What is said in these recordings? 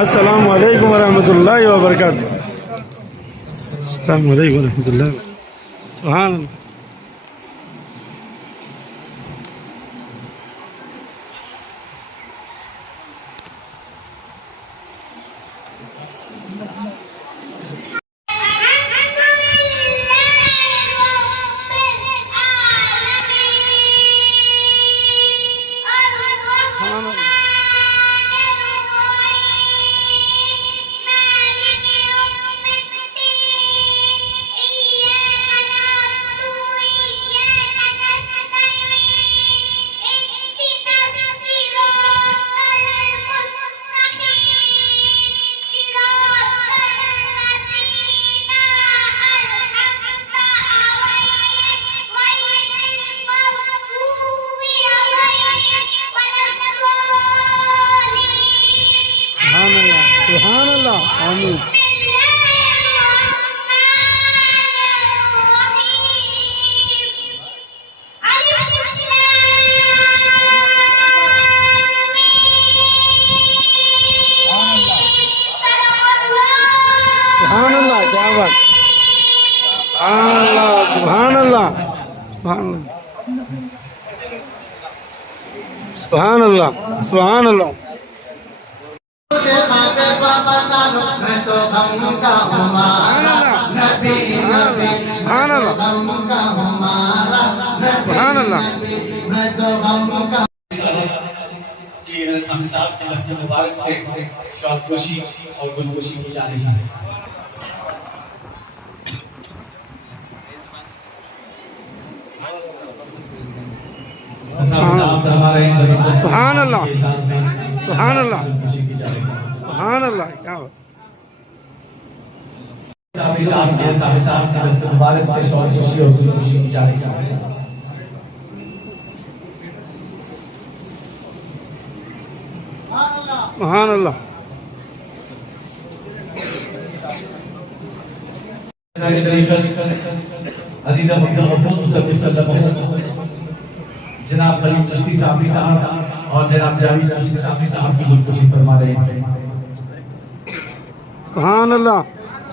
السلام علیکم ورحمۃ اللہ وبرکاتہ. السلام علیکم ورحمۃ اللہ. سبحان اللہ. سبحان اللہ. آمین. سبحان اللہ. کیا بات. سبحان اللہ. سبحان اللہ. سبحان اللہ. سبحان اللہ. صاحب کے مسجد مبارک سے شال پوشی اور گل پوشی کی جا رہی ہے. سبحان اللہ. سبحان اللہ. سبحان اللہ. کیا بات. صاحب کے مسجد مبارک سے شال پوشی اور گل پوشی کی جا رہی ہے. سبحان اللہ. جناب خلیل چشتی صاحب اور جناب جاوید چشتی صاحب کی گل پوشی فرما رہے ہیں. سبحان اللہ.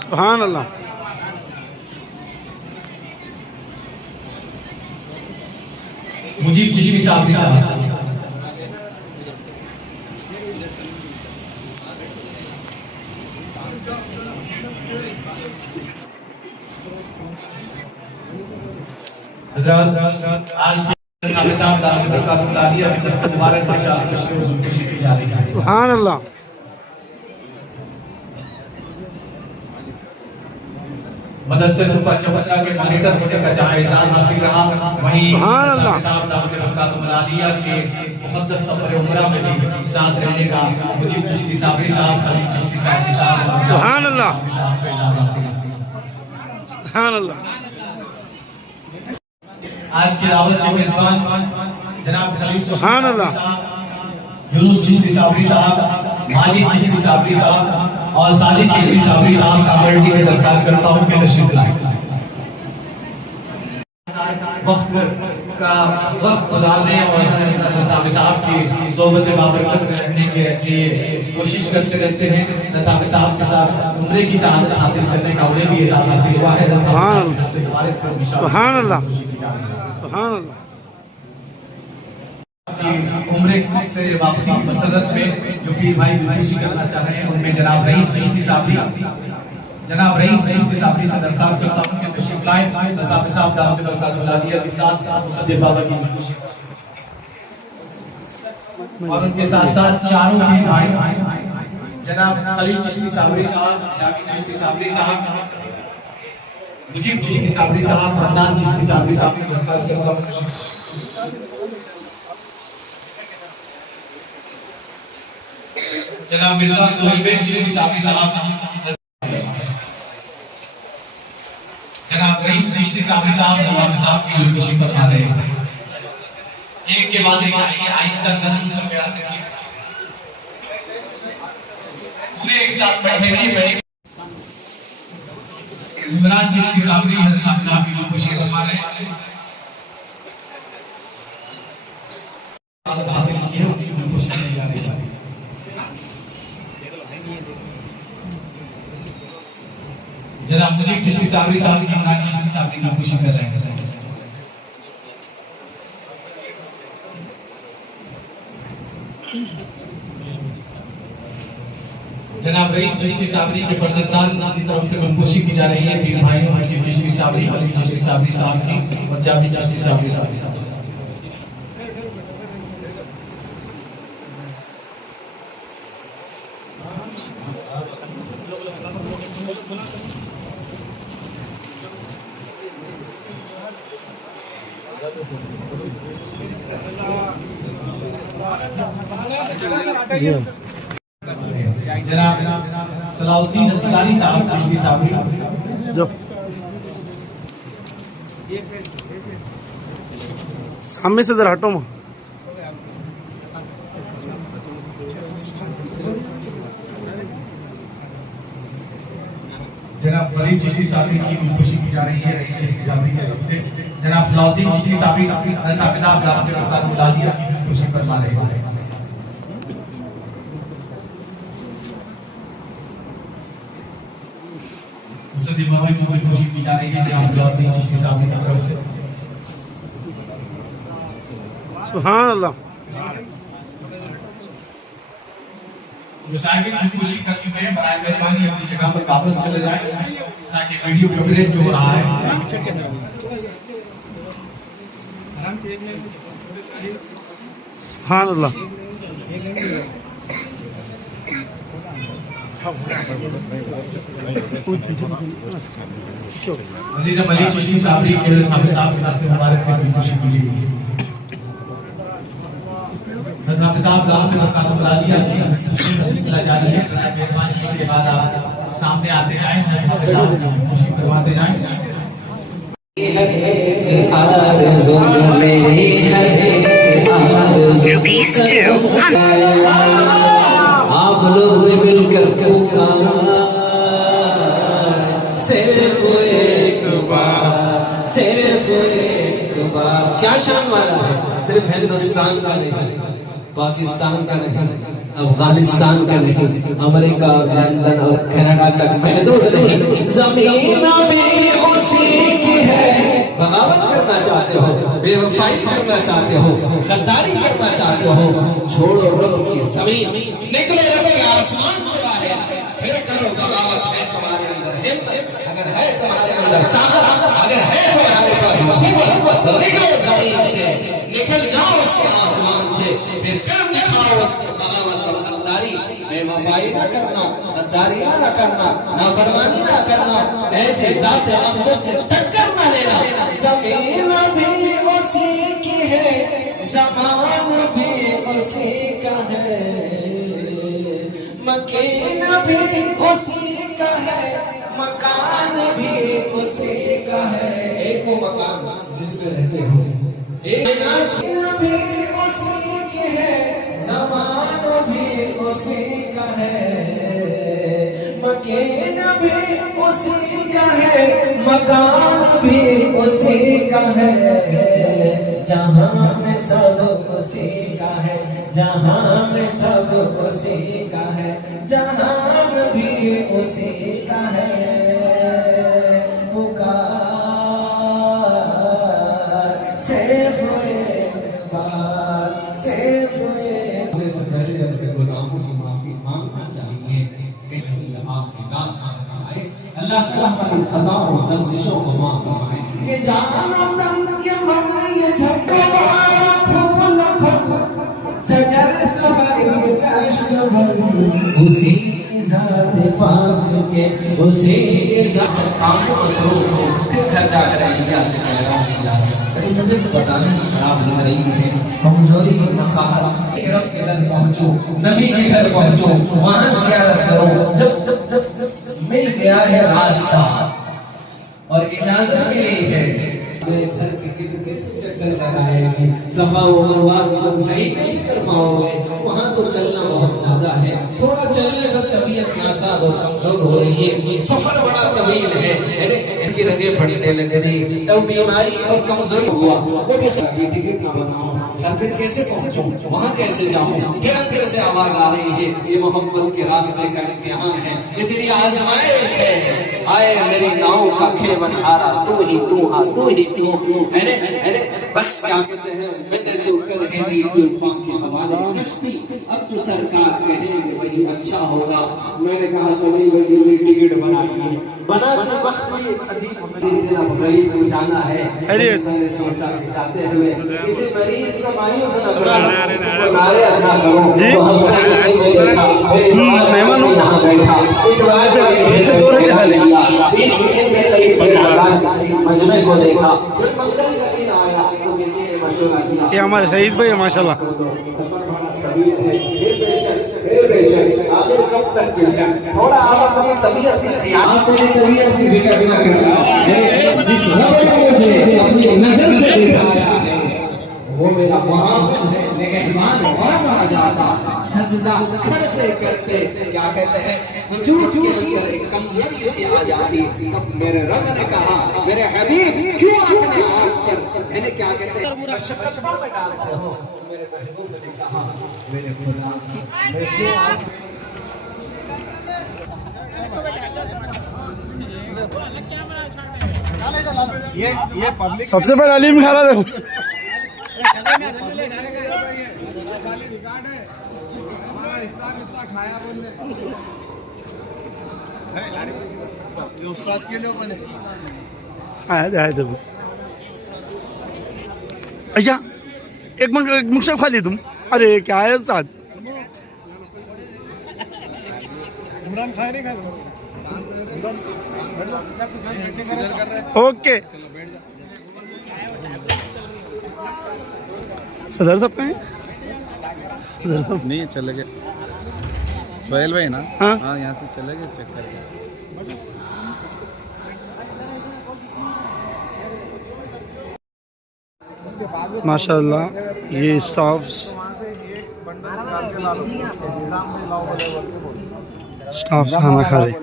سبحان اللہ. مجیب چشتی صاحب حضرات آج کے صاحب دعوت برکات العالیہ ابھی دست مبارک سے شال پوشی اور گل پوشی کی جا رہی ہے. سبحان اللہ. مدرسے صفا چوترا کے مانیٹر ہونے کا جہاں اعزاز حاصل رہا وہیں صاحب دعوت برکات العالیہ کے مقدس سفر عمرہ میں بھی ساتھ رہنے کا مجیب چشتی صاحب خلیل چشتی صاحب سبحان اللہ. سبحان اللہ. آج کی دعوت کے میزبان جناب خلیل چشتی سبحان اللہ. یونس چشتی صابری صاحب، ماجد چشتی صابری صاحب اور ساجد چشتی صابری صاحب کا مرڈی سے درخواست کرتا ہوں کہ تشریف لائیں. وقت گزارنے اور لطافی صاحب کی صحبت بابرکت رہنے کے لیے کوشش کرتے رہتے ہیں. لطافی صاحب کے ساتھ عمرے کی سعادت حاصل کرنے کا انہیں بھی اعزاز حاصل ہوا ہے. سبحان اللہ. سبحان اللہ. عمرے سے واپسی مسرت میں جو پیر بھائی گلپوشی کرنا چاہ رہے ہیں ان میں جناب رئیس چشتی صابری سے درخواست کرتا ہوں کہ تشریف لائیں. لطافی صاحب دعوت برکات العالیہ کے ساتھ مصدق بابا کی گلپوشی اور ان کے ساتھ ساتھ چاروں بھی بھائی جناب خلیل چشتی صابری صاحب، جاوید چشتی صابری صاحب، مجیب چشتی صابری صاحب، حنان چشتی صابری صاحب سے درخواست کرتا ہوں. جناب مرزا سہیل بن چشتی صابری صاحب، جناب رئیس چشتی صابری صاحب کی گلپوشی فرما رہے ہیں. ایک کے بعد ایک آئیے، آہستہ نظم کا خیال رکھیے. پورے ایک ساتھ بیٹھے رہیے. عمران چشتی صابری صاحب کی گلپوشی فرما رہے ہیں. حاصل کیے ان کی گلپوشی کی جا رہی ہے. جناب مجیب چشتی صابری صاحب کی عمران چشتی صابری کی خوشی کر رہے ہیں. جناب رئیس چشتی صابری کے فرزندان کی طرف سے گلپوشی کی جا رہی ہے پیر بھائیوں مجیب چشتی صابری علی چشتی صابری صاحب کی اور جابر چشتی صابری صاحب کی. جی جناب صلاح الدین انصاری صاحب چشتی صابری. جو سامنے سے ذرا ہٹو. جناب فرید چشتی صابری کی خوشی کی جا رہی ہے رئیس چشتی صابری کی طرف سے. جناب صلاح الدین چشتی صابری حافظ صاحب دعوت برکات العالیہ کی خوشی فرما رہے ہیں. مسجد امام کی خوشی کی جا رہی ہے جناب صلاح الدین چشتی صابری کی طرف سے. سبحان اللہ. جو صاحبین کی خوشی کر چکے ہیں برائے مہربانی اپنی جگہ پر واپس چلے جائیں تاکہ ویڈیو کوریج جو ہو رہا ہے. سبحان اللہ. عزیز علی چشتی صابری کے حافظ صاحب کے دست مبارک سے بھی خوشی کی گئی. حافظ صاحب دعوت برکات العالیہ کی سلسلہ جاری ہے. برائے مہربانی کے بعد آپ سامنے آتے جائیں حافظ صاحب کی خوشی فرماتے جائیں. آپ لوگ بھی مل کر پکار صرف ایک بار صرف ایک بار. کیا شان والا ہے. صرف ہندوستان کا نہیں پاکستان کا نہیں افغانستان کا نہیں امریکہ لندن اور کینیڈا تک محدود نہیں. زمین بھی اسی کی ہے. بغاوت کرنا چاہتے ہو بے وفائی کرنا چاہتے ہو غداری کرنا چاہتے ہو چھوڑو رب کی زمین نکلو رب کے آسمان سے باہر پھر کرو بغاوت. ہے تمہارے اندر ہمت اگر ہے تمہارے اندر طاقت اگر ہے تمہارے پاس مصیبت تو نکلو زمین سے نکل جاؤ اس کے آسمان سے پھر کر دکھاؤ اس سے بغاوت اور غداری. بے وفائی نہ کرنا غداری نہ کرنا نافرمانی نہ کرنا ایسے ذات اقدس سے ٹکر نہ لینا. زمین بھی اسی کی ہے زمان بھی اسی کا ہے مکین بھی اسی کا ہے مکان بھی اسی کا ہے. ایک وہ مکان جس میں رہتے ہو ایک بھی اسی کی ہے زمان بھی اسی کا ہے مکین بھی اسی کا ہے مکان بھی اسی کا ہے. جہاں میں سب اسی کا ہے جہاں میں سب اسی کا ہے جہان بھی اسی کا ہے. پکار صرف ایک بار صرف ایک. سے پہلے اپنے گناہوں کی معافی مانگنا چاہیے کہ آخری رات آنا چاہے. اللہ تعالیٰ ہماری خطاؤں اور لغزشوں کو معاف فرمائے. یہ جانا تم یہ من یہ دھکا پھول پھل سجر صبر یہ دشت بھر اسی کی ذات پاک کے اسی کی ذات کام مصروف ہو پھر گھر جا کر انبیاء سے کہہ رہا ہوں مجھے تو پتا نہیں خراب لگ رہی ہے کمزوری کی مخاطر رب کے در پہنچو نبی کے گھر پہنچو وہاں زیارت کرو. جب مل گیا ہے راستہ اور اجازت ملی ہے میرے گھر کے گرد کیسے چکر لگائے گی صفا و مروہ کی تم صحیح کیسے کر پاؤ گے. وہاں تو چلنا بہت زیادہ ہے، تھوڑا چلنے کا طبیعت ناساز اور کمزور ہو رہی ہے، سفر بڑا طویل ہے، کی رگیں پھٹنے لگی، تو بیماری اور کمزوری ہوا، وہ بھی ٹکٹ نہ بناؤں، یا پھر کیسے پہنچوں، وہاں کیسے جاؤں، پھر اندر سے آواز آ رہی ہے یہ محبت کے راستے کا امتحان ہے، یہ تیری آزمائش ہے، آئے میری ناؤ کا کھیون ہارا، تو ہی تو، ہاں تو ہی تو، ارے بس کیا کہتے ہیں، میں نے تو کر ہے دی طوفان کے حوالے کشتی، اب جو سرکار کہیں گے وہی اچھا ہوگا، میں نے کہا تو نہیں بھائی جلدی ٹکٹ بنائیے، بنانے وقت بھی غریب کو جانا ہے، میں نے سوچا کہ جاتے ہوئے کسی مریض کو مایوس نہ کرو، اس کو ناراض نہ کرو، تو ہم نے دیکھا یہاں بیٹھا اس مجمع کو دیکھا، یہ ہمارے سعید بھائی ماشاء اللہ. وہ میرا محافظ ہے، نگہبان اور آ جاتا، سجدہ کرتے کرتے کیا کہتے ہیں وجود کے اندر ایک کمزوری سی آ جاتی، تب میرے رب نے کہا میرے حبیب کیوں اپنے آپ پر یعنی کیا کہتے ہیں مشقتوں میں ڈالتے ہو، میرے محبوب نے کہا میرے خدا میں کیوں سب سے پہلے علیم کھا رہا دیکھو. اچھا ایک مکشف کھا لی تم. ارے کیا ہے استاد. اوکے صدر صاحب کہیں صدر صاحب نہیں چلے گئے سہیل بھائی نا. ہاں یہاں سے چلے گئے چیک کر کے. ماشاء اللہ یہ اسٹاف کھانا کھا رہے.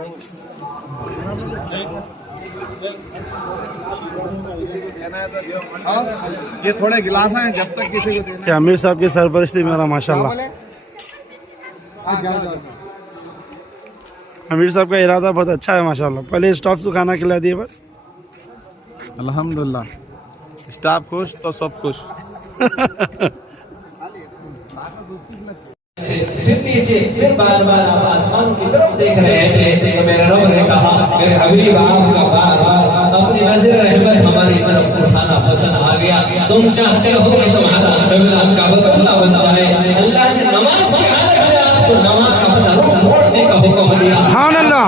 یہ تھوڑے گلاس ہیں جب تک کسی کو یہ امیر صاحب کی سرپرستی میں رہا ماشاء اللہ. امیر صاحب کا ارادہ بہت اچھا ہے ماشاء اللہ. پہلے اسٹاف کو کھانا کھلا دیے بس. الحمدللہ اسٹاف خوش تو سب خوش. پھر نیچے پھر بار بار آپ آسمان کی طرف دیکھ رہے تھے تو میرے رب نے کہا میرے حبیب آپ کا بار بار اپنی نظر رحمت ہماری طرف اٹھانا پسند آ گیا. تم چاہتے ہو کہ تمہارا قبلہ کعبۃ اللہ بن جائے. اللہ نے نماز کی حالت میں آپ کو نماز اپنا رخ موڑنے کا حکم دیا. سبحان اللہ.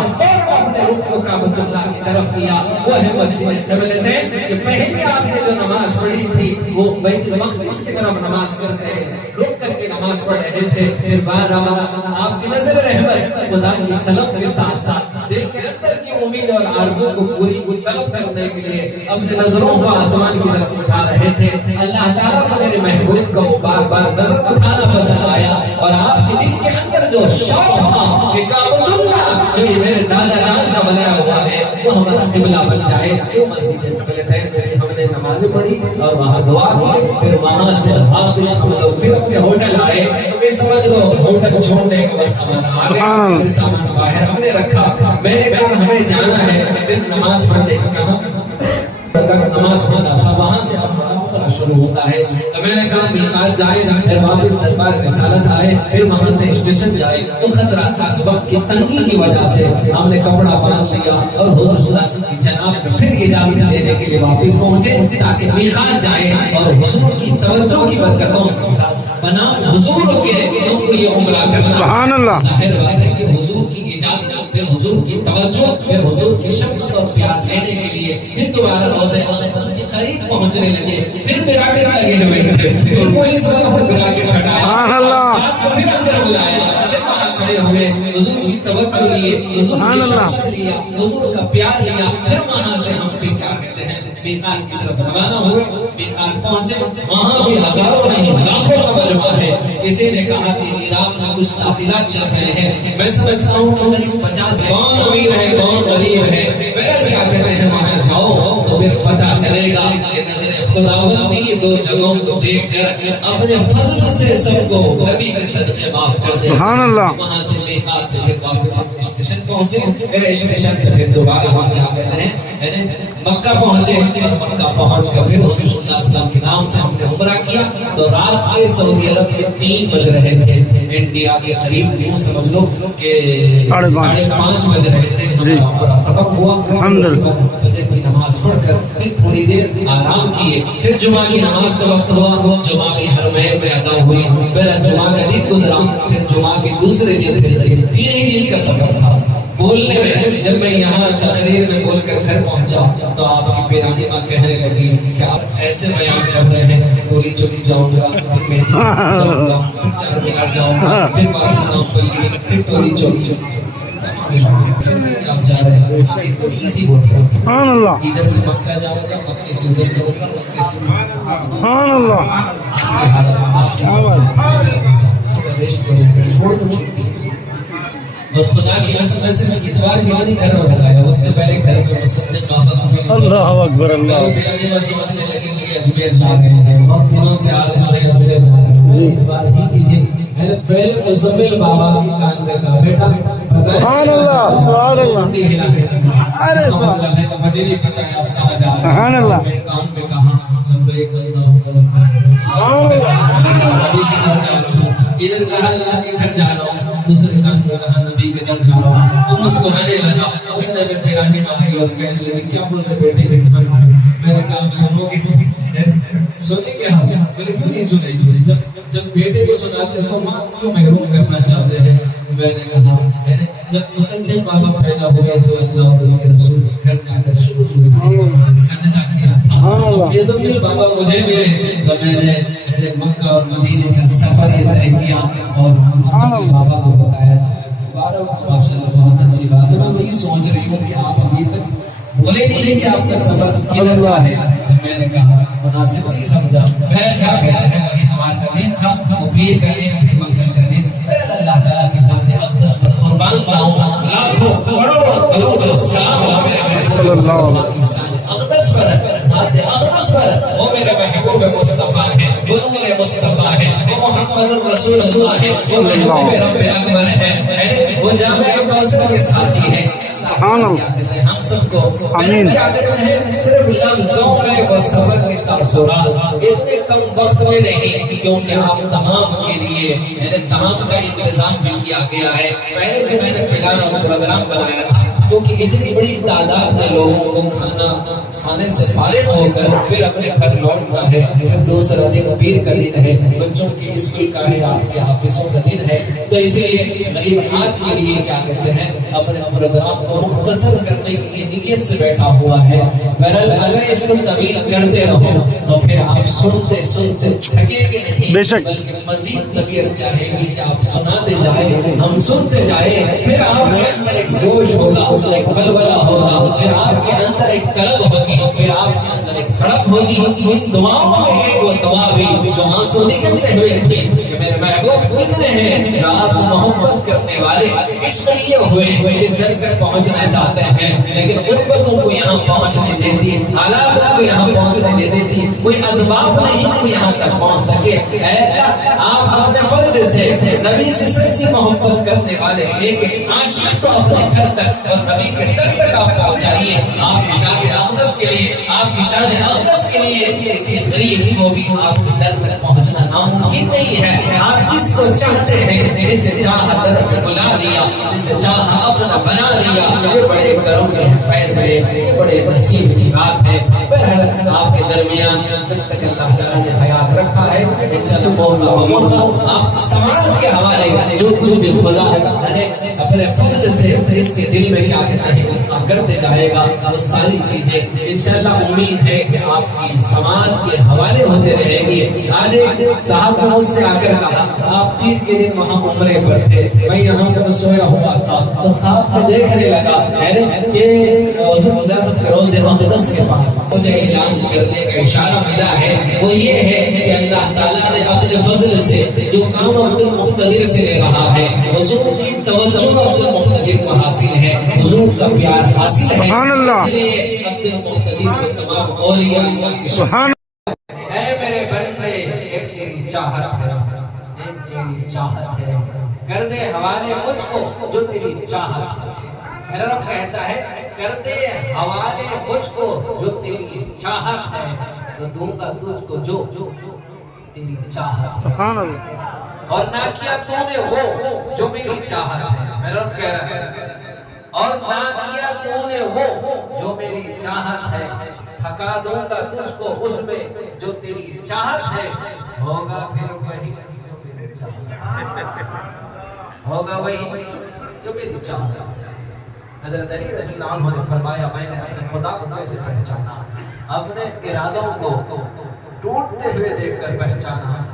اپنے رخ کو کعبۃ اللہ کی طرف کیا. وہ ہے مسجد قبلتین کہ پہلے آپ نے جو نماز پڑھی تھی وہ بیت المقدس کی طرف نماز پڑھ رہے رک کر کے نماز پڑھ رہے تھے. پھر بار بار آپ کی نظر رحمت خدا کی طلب کے ساتھ ساتھ دل کے اندر کی امید اور آرزو کو پوری کو طلب کرنے کے لیے اپنے نظروں کو آسمان کی طرف اٹھا رہے تھے. اللہ تعالیٰ کو میرے محبوب کو بار بار نظر اٹھانا پسند آیا اور آپ کے دل کے اندر جو شوق تھا کہ کعبۃ اللہ جو یہ میرے دادا جان کا بنایا ہوا ہے وہ ہمارا قبلہ بن جائے. وہ مسجد قبلتین میں ہم نے نمازیں پڑھی اور وہاں دعا کی. پھر وہاں سے واپس ہم لوگ پھر اپنے ہوٹل آئے. تو میں سمجھ لو ہوٹل چھوڑنے کے وقت ہمارا آگے پھر سامان باہر ہم نے رکھا. میں نے کہا ہمیں جانا ہے. پھر نماز پڑھنے کہاں نماز پڑھتا تھا وہاں سے آسمان شروع ہوتا ہے. تو میں نے کہا میقات جائے پھر واپس دربار رسالت آئے پھر وہاں سے اسٹیشن جائے. تو خطرہ تھا کہ وقت کی تنگی کی وجہ سے ہم نے کپڑا باندھ لیا اور حضور صلی اللہ علیہ وسلم کی جناب میں پھر اجازت لینے کے لیے واپس پہنچے تاکہ میقات جائے اور حضور کی توجہ کی برکتوں سے بنا حضور کے کو یہ عمرہ کرنا. سبحان اللہ. ظاہر بات ہے کہ حضور کی اجازت پھر حضور کی توجہ پھر حضور کی شفقت اور پیار لینے کے لیے پھر دوبارہ روضہ اقدس کے قریب پہنچنے لگے. پھر براکٹ لگے ہوئے تھے. پھر پولیس والوں نے براکٹ ہٹایا. سبحان اللہ. ساتھ کو پھر اندر بلایا. پھر وہاں کھڑے ہوئے حضور کی توجہ لیے حضور کی شفقت لیا حضور کا پیار لیا. پھر وہاں سے ہم پھر کیا کہتے ہیں میقات کی طرف روانہ ہوئے. میقات پہنچے, وہاں بھی ہزاروں نہیں لاکھوں کا مجمع ہے. کسی نے کہا کہ عراق میں کچھ تعطیلات چل رہے ہیں, میں سمجھتا ہوں کہ قریب 50 کون امیر ہے کون غریب ہے. بہرحال کیا کہتے ہیں وہاں جاؤ تو پھر پتہ چلے گا کہ نظر خداوند نے یہ دو جگہوں کو دیکھ کر اپنے فضل سے سب کو نبی کے صدقے معاف کر دے. سبحان اللہ. وہاں سے میقات سے پھر واپس اسٹیشن پہنچے, پھر اسٹیشن سے پھر دوبارہ ہم کیا کہتے ہیں مکہ پہنچے. مکہ پہنچ کر پھر رسول اللہ صلی اللہ علیہ وسلم کے نام سے ہم نے عمرہ کیا. تو رات کے سعودی عرب کے 3 بج رہے تھے, انڈیا کے قریب یوں سمجھ لو کہ 5:30 بج رہے تھے. ہمارا عمرہ ختم ہوا. فجر کی نماز پڑھ کر پھر تھوڑی دیر آرام کیے. پھر جمعہ کی نماز کا وقت ہوا, جمعہ بھی حرمین میں ادا ہوئی. پہلا جمعہ کا دن گزرا, پھر جمعہ کے دوسرے دن 3 ہی دن کا سفر تھا. بولنے میں جب میں یہاں تقریر میں بول کر گھر پہنچا تو آپ کی پیرانی ماں کہنے لگی کہ آپ ایسے بیان کر رہے ہیں, گولی چلی جاؤں گا, پھر جاؤں گا, پھر 4 مینار جاؤں گا, پھر واپس آؤں گا, پھر گولی چلی آپ جا رہے ہیں. ایک تو اسی بول رہے ہیں ادھر سے مکہ جاؤں گا, مکے سے ادھر جاؤں گا, مکے سے سبحان اللہ. چھوڑ دو چھوٹی. اور خدا کی قسم میں صرف اتوار کے نہیں گھر میں بتایا, اس سے پہلے گھر میں مصدق اللہ اکبر. اللہ پیرانی بار سوچنے لگی مجھے اجمیر جا رہے ہیں, بہت دنوں سے آرزو ہے اجمیر جا رہے ہیں. اتوار ہی کے دن میں نے پہلے مزمل بابا کی کان میں کہا بیٹا سبحان اللہ. سبحان اللہ. اس کا مطلب ہے کہ مجھے نہیں پتا ہے آپ کہاں جا رہے ہیں. سبحان اللہ. میں کان پہ کہا لبیک اللہم لبیک, ادھر کہا اللہ کے گھر جا رہا ہوں, دوسرے کان پہ کہا نبی کے در جا رہا ہوں. وہ مسکرانے لگا. اس نے میں پیرانی ماں آئی اور کہنے لگی کیا بول رہے بیٹے کے کان پہ. میں نے کہا سنو گے سنیں گے ہم. میں نے کیوں نہیں سنے, جب بیٹے کو سناتے تو ماں کیوں محروم کرنا چاہتے ہیں. میں نے کہا جب مسجد بابا پیدا ہوئے تو اللہ اور اس کے رسول گھر جا کر سجدہ کیا تھا. یہ زمین بابا مجھے ملے تو میں نے مکہ اور مدینے کا سفر یہ طے کیا اور بابا کو بتایا تھا. ماشاءاللہ بہت اچھی بات ہے. میں وہی سوچ رہی ہوں کہ آپ ابھی تک بولے نہیں ہے کہ آپ کا سفر کدھر کا ہے. تو میں نے کہا کہ مناسب نہیں سمجھا. میں کیا کہتے ہیں وہی اتوار کا دن تھا, وہ پیر کا دن, پھر منگل کا دن. اللہ تعالیٰ کی ذات اقدس پر قربان جاؤں, لاکھوں کروڑوں درود و سلام ہو میرے صلی اللہ علیہ وسلم اقدس پر, ذات اقدس پر. وہ میرے محبوب مصطفیٰ ہے, وہ نور مصطفیٰ ہے, وہ محمد رسول اللہ ہے, وہ محبوب رب اکبر ہے, وہ جامع کوثر کے ساتھی ہے. ہم سب کو کیا کہتے ہیں صرف لفظوں میں وہ سفر کے تاثرات اتنے کم وقت میں نہیں, کیونکہ آپ تمام کے لیے تمام کا انتظام بھی کیا گیا ہے. پہلے سے میں نے پلان اور پروگرام بنایا تھا کیونکہ اتنی بڑی تعداد میں لوگوں کو کھانے سے فارغ ہو کر پھر اپنے گھر لوٹنا ہے. پھر دوسرا دن پیر کا دن ہے, بچوں کی اسکول کا ہے, آپ کے آفسوں کا دن ہے. تو اسی لیے غریب آج کے لیے کیا کہتے ہیں اپنے پروگرام کو مختصر کرنے کے لیے نیت سے بیٹھا ہوا ہے. بہرحال اگر اس کو طویل کرتے رہو تو پھر آپ سنتے سنتے تھکیں گے نہیں, بلکہ مزید طبیعت چاہے گی کہ آپ سناتے جائیں, ہم سنتے جائیں. پھر آپ کے اندر ایک جوش ہوگا, ایک بلبلہ ہوگا, پھر آپ کے اندر ایک طلب ہوگی, پھر آپ کے اندر ایک تڑپ ہوگی. ان دعاؤں میں ایک وہ دعا بھی جو آنسو نکلتے ہوئے تھی کہ میرے محبوب کتنے ہیں جو آپ سے محبت کرنے والے اس لیے ہوئے اس در تک پہنچنا چاہتے ہیں, لیکن غربتوں کو یہاں پہنچنے دیتی, حالات کو یہاں پہنچنے دیتی, کوئی اسباب نہیں کو یہاں تک پہنچ سکے. اے اللہ آپ اپنے فضل سے نبی سے سچی محبت کرنے والے ایک عاشق کو اپنے گھر تک اور نبی کے در تک آپ پہنچائیے. آپ کی ذات اقدس کے لیے, آپ کی شان اقدس کے لیے کسی غریب کو بھی آپ کے در تک پہنچنا ناممکن نہیں ہے. آپ جس کو چاہتے ہیں, جسے چاہا در پہ بلا لیا, جسے چاہا اپنا بنا لیا. یہ بڑے کرم کے فیصلے, یہ بڑے نصیب کی بات ہے. بہرحال آپ کے درمیان جب تک اللہ تعالیٰ نے حیات رکھا ہے انشاءاللہ موضوع آپ سماعت کے حوالے جو کچھ بھی خدا اپنے فضل سے اس کے دل میں کیا کہتے ہیں القاء کرتے جائے گا وہ ساری چیزیں انشاءاللہ امید ہے کہ آپ کی سماعت کے حوالے ہوتے رہیں گی. آج ایک صاحب نے مجھ سے آ کر کہا آپ پیر کے دن وہاں عمرے پر تھے, میں یہاں پر سویا ہوا تھا تو خواب میں دیکھنے لگا کہ حضور خدا صاحب کے روضے اقدس کے پاس مجھے اعلان کرنے کا اشارہ ملا ہے, وہ یہ ہے کہ اللہ تعالیٰ نے اپنے فضل سے جو کام عبد المقتدر سے لے رہا ہے, حضور کی توجہ عبد المقتدر کو حاصل ہے, حضور کا پیار حاصل ہے, اس لیے عبد المقتدر کو تمام اولیاء سبحان اے میرے بندے ایک تیری چاہت ہے, ایک تیری چاہت ہے, کر دے حوالے مجھ کو جو تیری چاہت ہے. میرا رب کہتا ہے کر دے حوالے مجھ کو جو تیری چاہت ہے, تو دوں گا تجھ کو جو تیری چاہت ہے, اور نہ کیا تو نے وہ جو میری چاہت ہے. میرا رب کہہ رہا ہے اور نہ کیا تو نے وہ جو میری چاہت ہے, تھکا دوں گا تجھ کو اس میں جو تیری چاہت ہے, ہوگا پھر وہی جو میری چاہت ہے, ہوگا وہی جو میری چاہت ہے. حضرت علی رضی اللہ عنہ نے فرمایا میں نے اپنے خدا کو کیسے پہچانا, اپنے ارادوں کو ٹوٹتے ہوئے دیکھ کر پہچانا,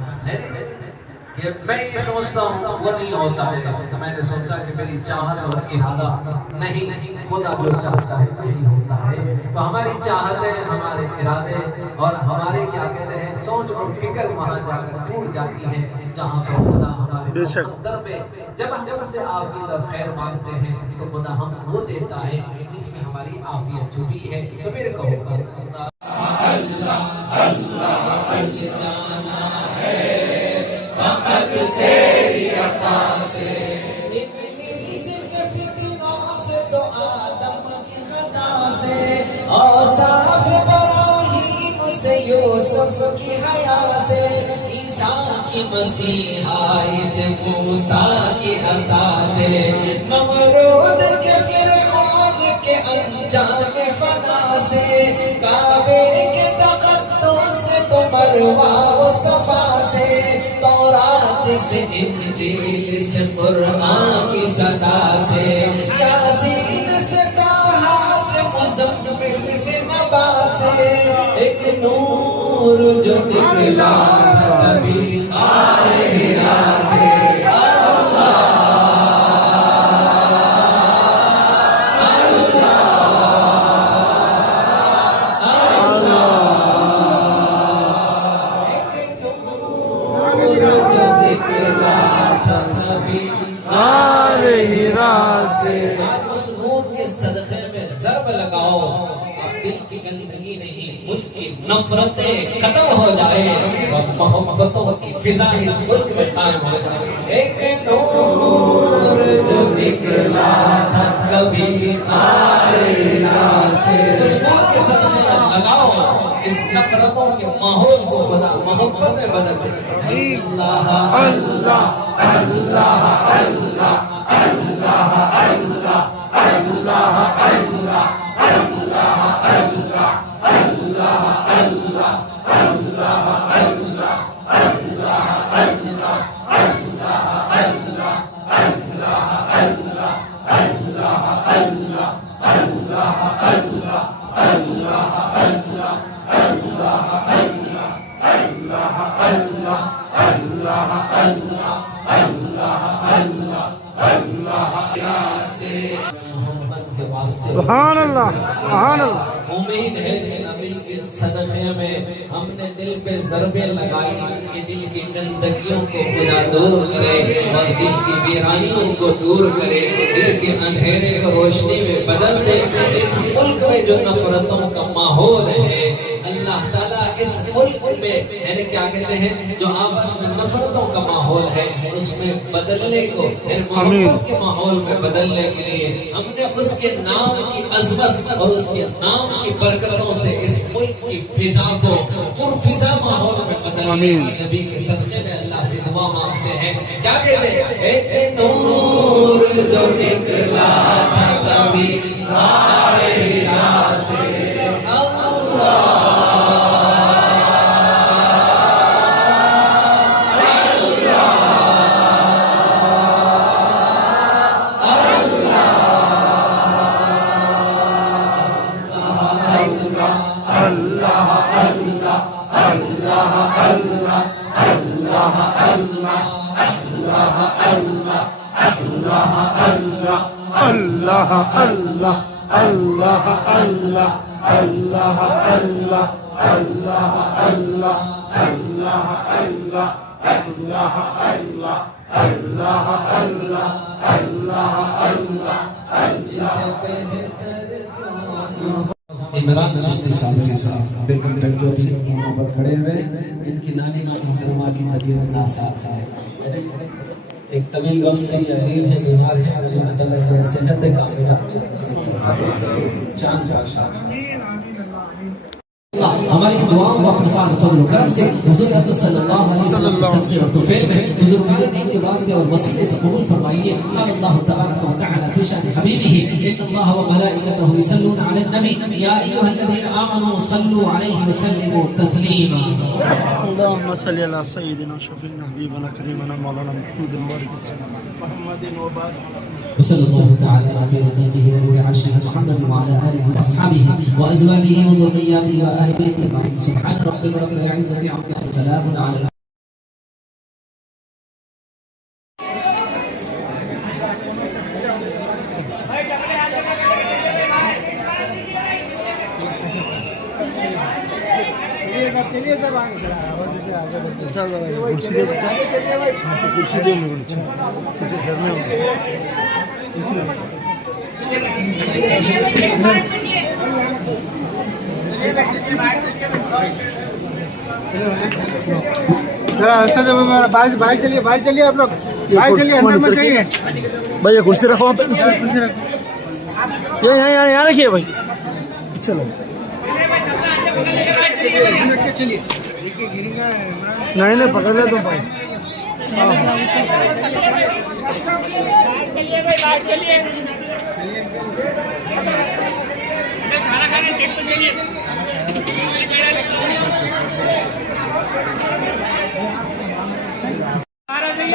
کہ میں یہ سوچتا ہوں وہ نہیں ہوتا ہے, تو میں نے سوچا کہ میری چاہت اور ارادہ نہیں, خدا جو چاہتا ہے وہی ہوتا ہے. تو ہماری چاہتیں, ہمارے ارادے اور ہمارے کیا کہتے ہیں سوچ اور فکر وہاں جا کر ٹوٹ جاتی ہے جہاں پر خدا ہمارے مقدر میں جب ہم اس سے عافیت اور خیر مانگتے ہیں تو خدا ہم وہ دیتا ہے جس میں ہماری عافیت چھپی ہے. تو میرے کہو گا اللہ اللہ مجھے جانا ہے فقط تیری عطا سے, ابلیس کے فتنوں سے تو آدم کی خطا سے, اوصاف ابراہیم سے یوسف کی حیا سے, عیسیٰ کی مسیحائی سے موسیٰ کی عصا سے, نمرود کے فرعون کے انجام فنا سے, کعبے کے تقدس سے تو مروہ و صفا سے, تورات سے انجیل سے قرآن کی صدا سے, یاسین سے طٰہٰ سے مزمل سے نبا سے, ایک نور جو نکلا تھا کبھی غار حرا سے. اس نور کے صدقے میں ضرب لگاؤ, اب دل کی گندگی نہیں ملک کی نفرتیں ختم ہو جائے اور محبتوں کی فضا اس ملک میں قائم ہو جائے. ایک نور جو نکلا تھا کبھی غار حرا سے, اس نور کے صدقے میں لگاؤ, اس نفرتوں کے ماحول کو خدا محبت میں بدل دے. اللہ اللہ اللہ اللہ سبحان اللہ سبحان اللہ. امید ہے کہ نبی کے صدقے میں ہم نے دل پہ ضربیں لگائی کہ دل کی گندگیوں کو خدا دور کرے اور دل کی ویرانیوں کو دور کرے, دل کے اندھیرے کو روشنی میں بدل دے. اس ملک میں جو نفرتوں کا ماحول ہے اللہ تعالیٰ اس ملک میں یعنی کیا کہتے ہیں جو آپس میں نفرتوں کا ماحول ہے اس میں بدلنے کو یعنی محبت کے ماحول میں بدلنے کے لیے ہم نے اس کے نام کی عظمت اور اس کے نام کی برکتوں سے اس ملک کی فضا کو پرفضا ماحول میں بدلنے کی نبی کے صدقے میں اللہ سے دعا مانگتے ہیں. کیا کہتے ہیں ایک نور جو نکلا تھا کبھی غار حرا سے, اللہ اللہ اللہ اللہ اللہ اللہ اللہ اللہ اللہ اللہ اللہ اللہ اللہ اللہ اللہ اللہ عمران چشتی صاحب کے ساتھ بیگم تک جو تھی وہاں پر کھڑے ہوئے ان کی نانی محترمہ کی طبیعت ناساز ہے ایک طویل وقت سے یہ علیل ہے بیمار ہے اللہ تعالیٰ انہیں صحت کاملہ چاند بادشاہ ہماری دعاؤں کو اپنے فضل و کرم سے حضور اکرم صلی اللہ علیہ وسلم کے صدقے اور توفیق میں بزرگان دین کے واسطے اور وسیلے سے قبول فرمائیے قال اللہ تبارک و تعالی فی شأن حبیبہ ان اللہ وملائکتہ یصلون علی النبی یا ایھا الذین آمنوا صلوا علیہ وسلموا تسلیما اللهم صل على سيدنا شفيعنا حبيبنا كريمنا مولانا محمد محمد وبارك وصلى الله تعالى على خير خلقه ونور عرشه محمد وعلى اله واصحابه وازواجه وذرياته واهل بيته اجمعين سبحان ربك رب العزه عما يصفون وسلام على چلیے سر کرسی دے بچہ کرسی دے میں بچہ گھر میں باہر چلیے آپ لوگ باہر چلیے اندر مت جائیے بھائی یہ کرسی رکھو یہاں رکھیے بھائی چلو نہیں پکڑ لے تو بھائی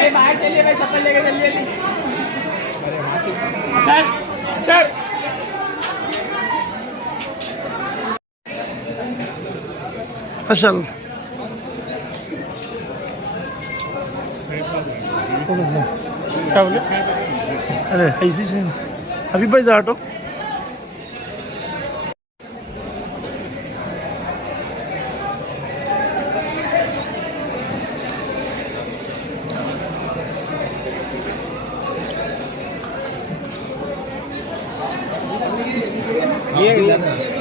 باہر چلیے بھائی چپل لے کے چلیے ماشاء اللہ کیا بولے ارے ایسی سے ابھی بھائی آٹو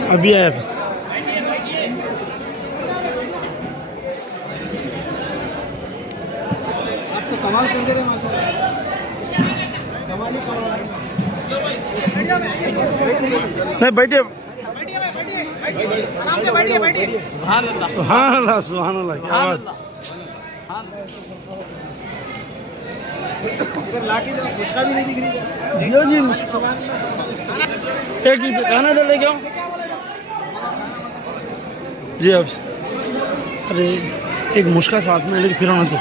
ابھی آیا پھر نہیں بیٹھے سبحان اللہ سبحان اللہ کیا بات جی ایک کھانا دے لے کے آؤں جی آپ ارے ایک مشکا ساتھ میں لے کے پھر آنا تو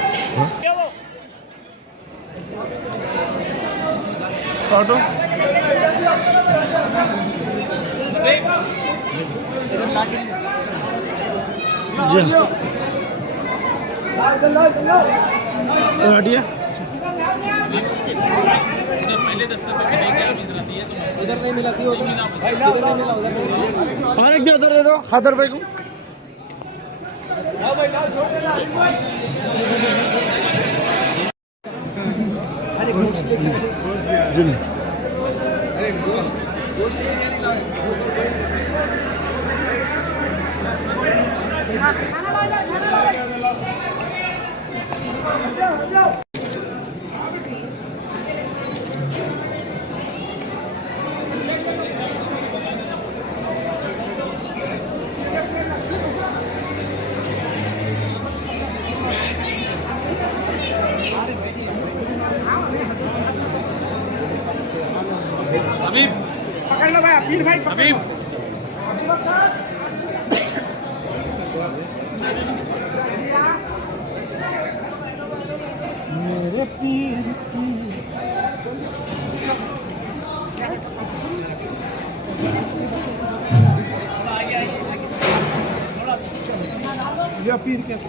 آٹو جی ہٹیے ہمارے ایک دن ادھر دے دو خاطر بھائی کو جی پکڑ لو بھائی پیر بھائی حبیب میرے پیر یا پیر کیسے